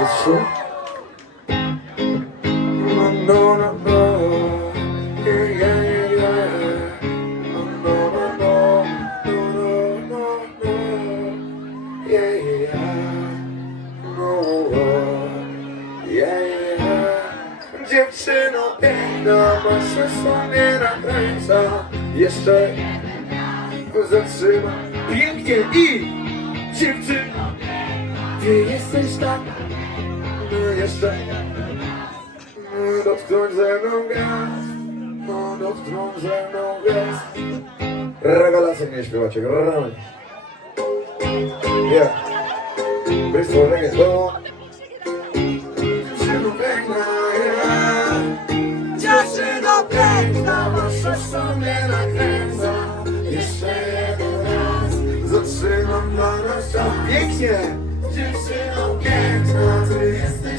No, no, no, no. Yeah, yeah, yeah. No, no, no, no. No. Yeah, yeah, yeah. No, yeah, yeah, yeah. Dziewczyno piękna, masz sobie nakręca. Jeszcze zatrzyma pięknie i dziewczyno, ty jesteś tak, jeszcze dotknąć ze mną gwiazd, dotknąć ze mną gwiazd. Rewelacje nie śpiewacie, gramy. Yeah. Bristol reggae, go. Dziewczyno piękna. Dziewczyno nakręca. Jeszcze jeden raz zatrzymam czas. Pięknie! Dziewczyno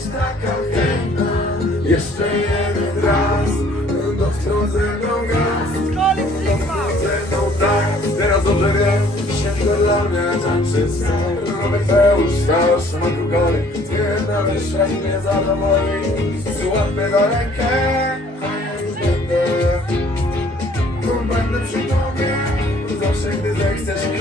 być taka chętna Jeszcze jeden raz no Do wtrąconego gaz Do wtrąconego tak Teraz dobrze wiem Święto dla mnie tańczyste Obeceusz, starosz, smaku gory Jedna wyższa i mnie zadowoli Złapmy za rękę A ja już będę. Będę przy tobie. Zawsze gdy zechcesz